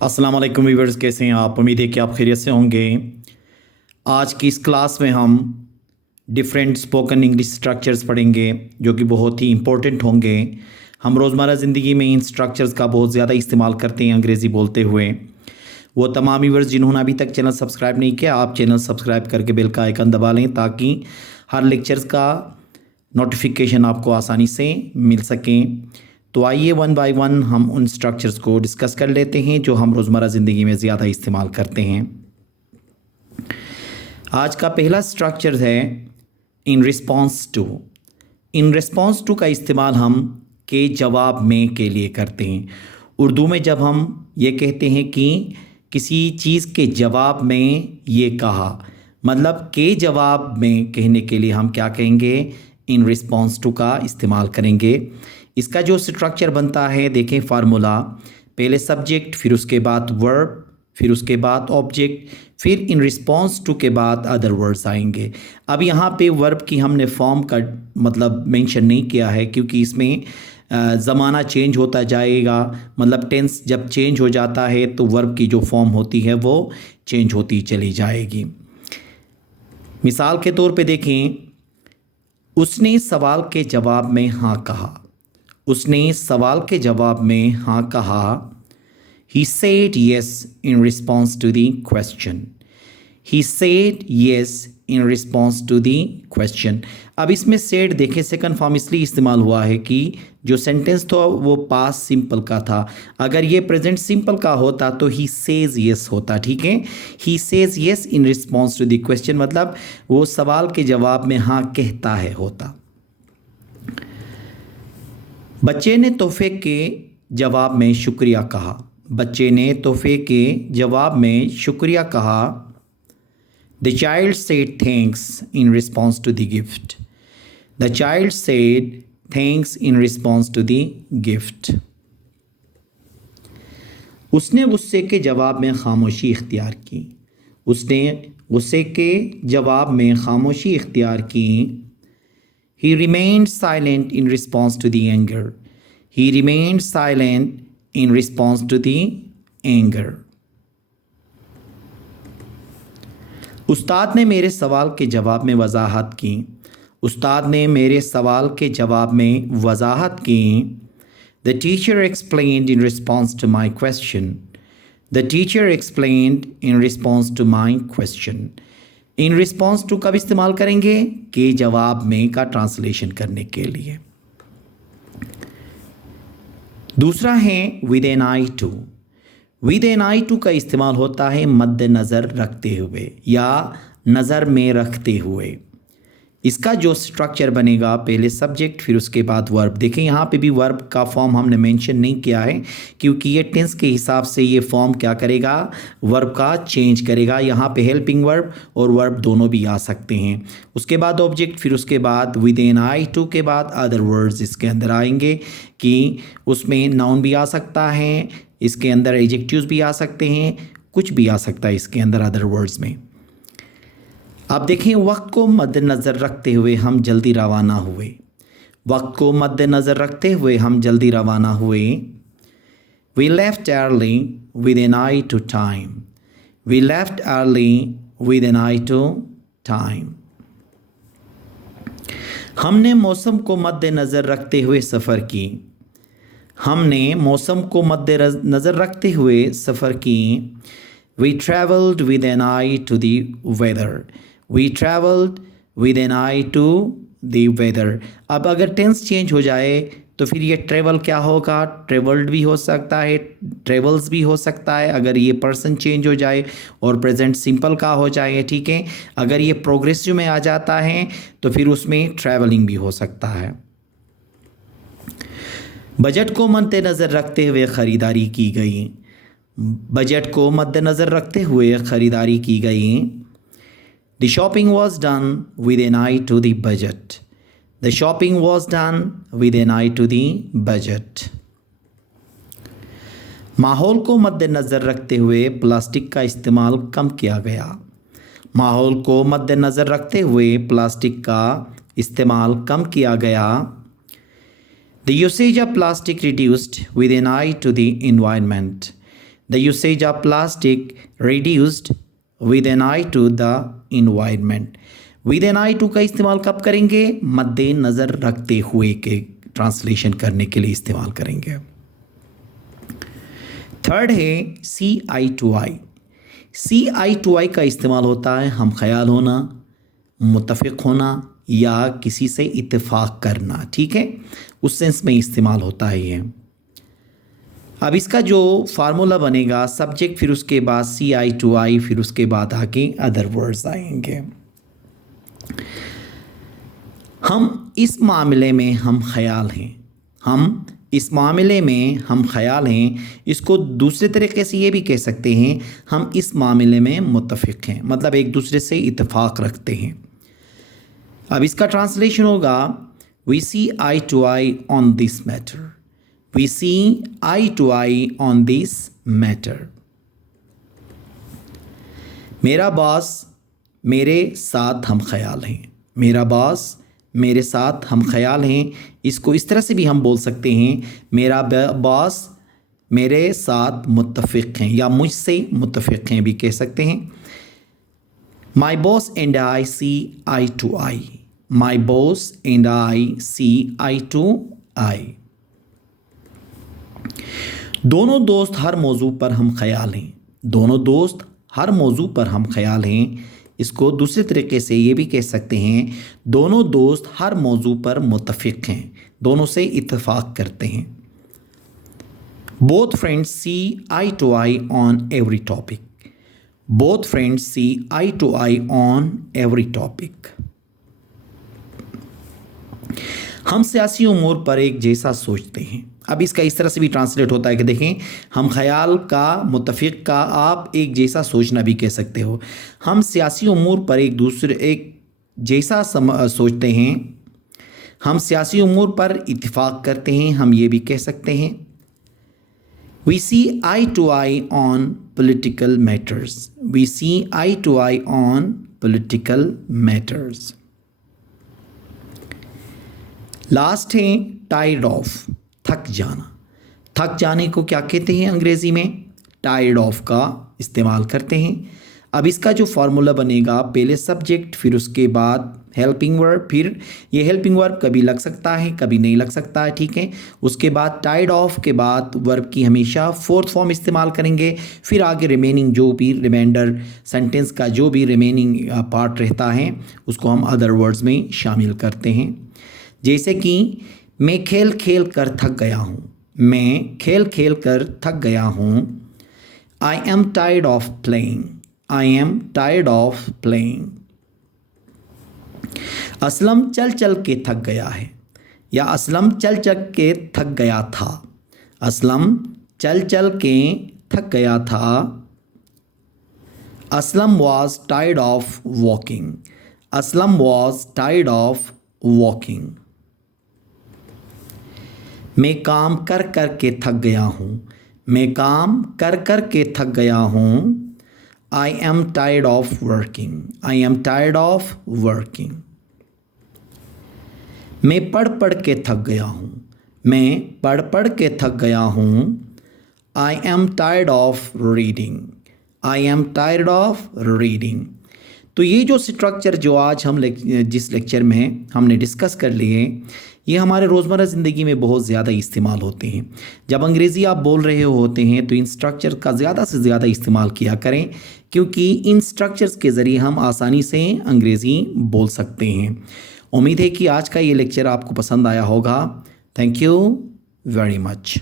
अस्सलाम वालेकुम व्यूअर्स, कैसे हैं आप? उम्मीद है कि आप खैरियत से होंगे। आज की इस क्लास में हम डिफरेंट स्पोकन इंग्लिश स्ट्रक्चर्स पढ़ेंगे जो कि बहुत ही इम्पोर्टेंट होंगे। हम रोज़मर्रा ज़िंदगी में इन स्ट्रक्चर्स का बहुत ज़्यादा इस्तेमाल करते हैं अंग्रेज़ी बोलते हुए। वो तमाम व्यूअर्स जिन्होंने अभी तक चैनल सब्सक्राइब नहीं किया, आप चैनल सब्सक्राइब करके बेल का आइकन दबा लें ताकि हर लेक्चर्स का नोटिफिकेशन आपको आसानी से मिल सकें। तो आइए वन बाय वन हम उन स्ट्रक्चर्स को डिस्कस कर लेते हैं जो हम रोज़मर्रा ज़िंदगी में ज़्यादा इस्तेमाल करते हैं। आज का पहला स्ट्रक्चर है in response to. In response to का इस्तेमाल हम के जवाब में के लिए करते हैं। उर्दू में जब हम ये कहते हैं कि किसी चीज़ के जवाब में ये कहा, मतलब के जवाब में कहने के लिए हम क्या कहेंगे? इन रिस्पॉन्स टू का इस्तेमाल करेंगे। इसका जो स्ट्रक्चर बनता है देखें, फार्मूला, पहले सब्जेक्ट, फिर उसके बाद वर्ब, फिर उसके बाद ऑब्जेक्ट, फिर इन रिस्पॉन्स टू के बाद अदर वर्ड्स आएंगे। अब यहाँ पे वर्ब की हमने फॉर्म का मतलब मेंशन नहीं किया है क्योंकि इसमें ज़माना चेंज होता जाएगा, मतलब टेंस जब चेंज हो जाता है तो वर्ब की जो फॉर्म होती है वो चेंज होती चली जाएगी। मिसाल के तौर पे देखें, उसने सवाल के जवाब में हाँ कहा। उसने सवाल के जवाब में हाँ कहा। He said yes in response to the question. He said yes in response to the question. अब इसमें said देखें सेकंड फॉर्म इसलिए इस्तेमाल हुआ है कि जो सेंटेंस था वो पास सिंपल का था। अगर ये प्रेजेंट सिंपल का होता तो he says yes होता, ठीक है। He says yes in response to the question मतलब वो सवाल के जवाब में हाँ कहता है होता। बच्चे ने तोहफे के जवाब में शुक्रिया कहा। बच्चे ने तोहफे के जवाब में शुक्रिया कहा। The child said thanks in response to the gift. The child said thanks in response to the gift. उसने गुस्से के जवाब में खामोशी इख्तियार की। उसने गुस्से के जवाब में खामोशी इख्तियार की। He remained silent in response to the anger. He remained silent in response to the anger. उस्ताद ने मेरे सवाल के जवाब में वजाहत की। उस्ताद ने मेरे सवाल के जवाब में वजाहत की। The teacher explained in response to my question. The teacher explained in response to my question. In response to कब इस्तेमाल करेंगे? के जवाब में का ट्रांसलेशन करने के लिए। दूसरा है with an eye to. With an eye to का इस्तेमाल होता है मद्देनज़र रखते हुए या नज़र में रखते हुए। इसका जो स्ट्रक्चर बनेगा, पहले सब्जेक्ट फिर उसके बाद वर्ब। देखें यहाँ पे भी वर्ब का फॉर्म हमने मेंशन नहीं किया है क्योंकि ये टेंस के हिसाब से ये फॉर्म क्या करेगा? वर्ब का चेंज करेगा। यहाँ पे हेल्पिंग वर्ब और वर्ब दोनों भी आ सकते हैं। उसके बाद ऑब्जेक्ट, फिर उसके बाद विद इन आई टू के बाद अदर वर्ड्स इसके अंदर आएंगे कि उसमें नाउन भी आ सकता है, इसके अंदर एडजेक्टिव्स भी आ सकते हैं, कुछ भी आ सकता है इसके अंदर अदर वर्ड्स में। अब देखें, वक्त को मद्देनज़र रखते हुए हम जल्दी रवाना हुए। वक्त को मद्देनज़र रखते हुए हम जल्दी रवाना हुए। We left early with an eye to time. We left early with an eye to time. हमने मौसम को मद्देनज़र रखते हुए सफ़र की। हमने मौसम को मद्देनज़र रखते हुए सफ़र की। We traveled with an eye to the weather. We traveled with an eye to the weather. अब अगर टेंस चेंज हो जाए तो फिर ये ट्रेवल क्या होगा? ट्रेवल्ड भी हो सकता है, ट्रेवल्स भी हो सकता है अगर ये पर्सन चेंज हो जाए और प्रेजेंट सिंपल का हो जाए, ठीक है। अगर ये प्रोग्रेसिव में आ जाता है तो फिर उसमें ट्रैवलिंग भी हो सकता है। बजट को मद्देनज़र रखते हुए ख़रीदारी की गई। बजट को मद्देनज़र रखते हुए ख़रीदारी की गई। The shopping was done with an eye to the budget. The shopping was done with an eye to the budget. माहौल को मद्देनज़र रखते हुए प्लास्टिक का इस्तेमाल कम किया गया। माहौल को मद्देनज़र रखते हुए प्लास्टिक का इस्तेमाल कम किया गया। The usage of plastic reduced with an eye to the environment. The usage of plastic reduced with an eye to the environment. With an eye to का इस्तेमाल कब करेंगे? मद्देनज़र रखते हुए के ट्रांसलेशन करने के लिए इस्तेमाल करेंगे। थर्ड है सी eye to I. See eye to आई का इस्तेमाल होता है हम ख्याल होना, मुत्तफ़िक़ होना या किसी से इत्तेफाक करना, ठीक है, उस सेंस में इस्तेमाल होता है ये। अब इसका जो फार्मूला बनेगा सब्जेक्ट, फिर उसके बाद सी आई टू आई, फिर उसके बाद आगे अदर वर्ड्स आएंगे। हम इस मामले में हम ख्याल हैं, हम इस मामले में हम ख्याल हैं। इसको दूसरे तरीके से ये भी कह सकते हैं हम इस मामले में मुत्तफ़िक़ हैं, मतलब एक दूसरे से इत्तेफाक रखते हैं। अब इसका ट्रांसलेशन होगा we see eye to eye on this matter. We see eye to eye on this matter. मेरा बॉस मेरे साथ हम ख्याल हैं। मेरा बॉस मेरे साथ हम ख्याल हैं। इसको इस तरह से भी हम बोल सकते हैं मेरा बॉस मेरे साथ मुत्तफ़िक़ हैं या मुझसे मुत्तफ़िक़ हैं भी कह सकते हैं। My boss and I see eye to eye. My boss and I see eye to eye. दोनों दोस्त हर मौजू पर हम ख्याल हैं। दोनों दोस्त हर मौजू पर हम ख्याल हैं। इसको दूसरे तरीके से ये भी कह सकते हैं दोनों दोस्त हर मौजू पर मुत्तफ़िक़ हैं, दोनों से इत्तेफाक करते हैं। Both friends see eye to eye on every topic. Both friends see eye to eye on every topic. हम सियासी उमूर पर एक जैसा सोचते हैं। अब इसका इस तरह से भी ट्रांसलेट होता है कि देखें हम ख्याल का, मुत्तफ़िक़ का आप एक जैसा सोचना भी कह सकते हो। हम सियासी उमूर पर एक जैसा सोचते हैं। हम सियासी उमूर पर इत्तिफ़ाक़ करते हैं, हम ये भी कह सकते हैं। We see eye to eye on political matters. We see eye to eye on political matters. Last है टायर्ड ऑफ, थक जाना। थक जाने को क्या कहते हैं अंग्रेज़ी में? टायर्ड ऑफ का इस्तेमाल करते हैं। अब इसका जो फार्मूला बनेगा पहले सब्जेक्ट, फिर उसके बाद हेल्पिंग वर्ब, फिर ये हेल्पिंग वर्ब कभी लग सकता है कभी नहीं लग सकता है, ठीक है। उसके बाद टायर्ड ऑफ के बाद वर्ब की हमेशा फोर्थ फॉर्म इस्तेमाल करेंगे। फिर आगे रिमेनिंग जो भी रिमाइंडर सेंटेंस का जो भी रिमेनिंग पार्ट रहता है उसको हम अदर वर्ड्स में शामिल करते हैं। जैसे कि मैं खेल खेल कर थक गया हूँ। मैं खेल खेल कर थक गया हूँ। I am tired of playing. I am tired of playing. Aslam चल चल के थक गया है, या असलम चल चल के थक गया था। असलम चल चल के थक गया था। Aslam was tired of walking. Aslam was tired of walking. मैं काम कर कर के थक गया हूँ। मैं काम कर कर के थक गया हूँ। I am tired of working. I am tired of working. मैं पढ़ पढ़ के थक गया हूँ। मैं पढ़ पढ़ के थक गया हूँ। I am tired of reading. I am tired of reading. तो ये जो स्ट्रक्चर जो आज हम जिस लेक्चर में हमने डिस्कस कर लिए, ये हमारे रोज़मर्रा ज़िंदगी में बहुत ज़्यादा इस्तेमाल होते हैं। जब अंग्रेज़ी आप बोल रहे होते हैं तो इन स्ट्रक्चर का ज़्यादा से ज़्यादा इस्तेमाल किया करें, क्योंकि इन स्ट्रक्चर्स के ज़रिए हम आसानी से अंग्रेज़ी बोल सकते हैं। उम्मीद है कि आज का ये लेक्चर आपको पसंद आया होगा। Thank you very much.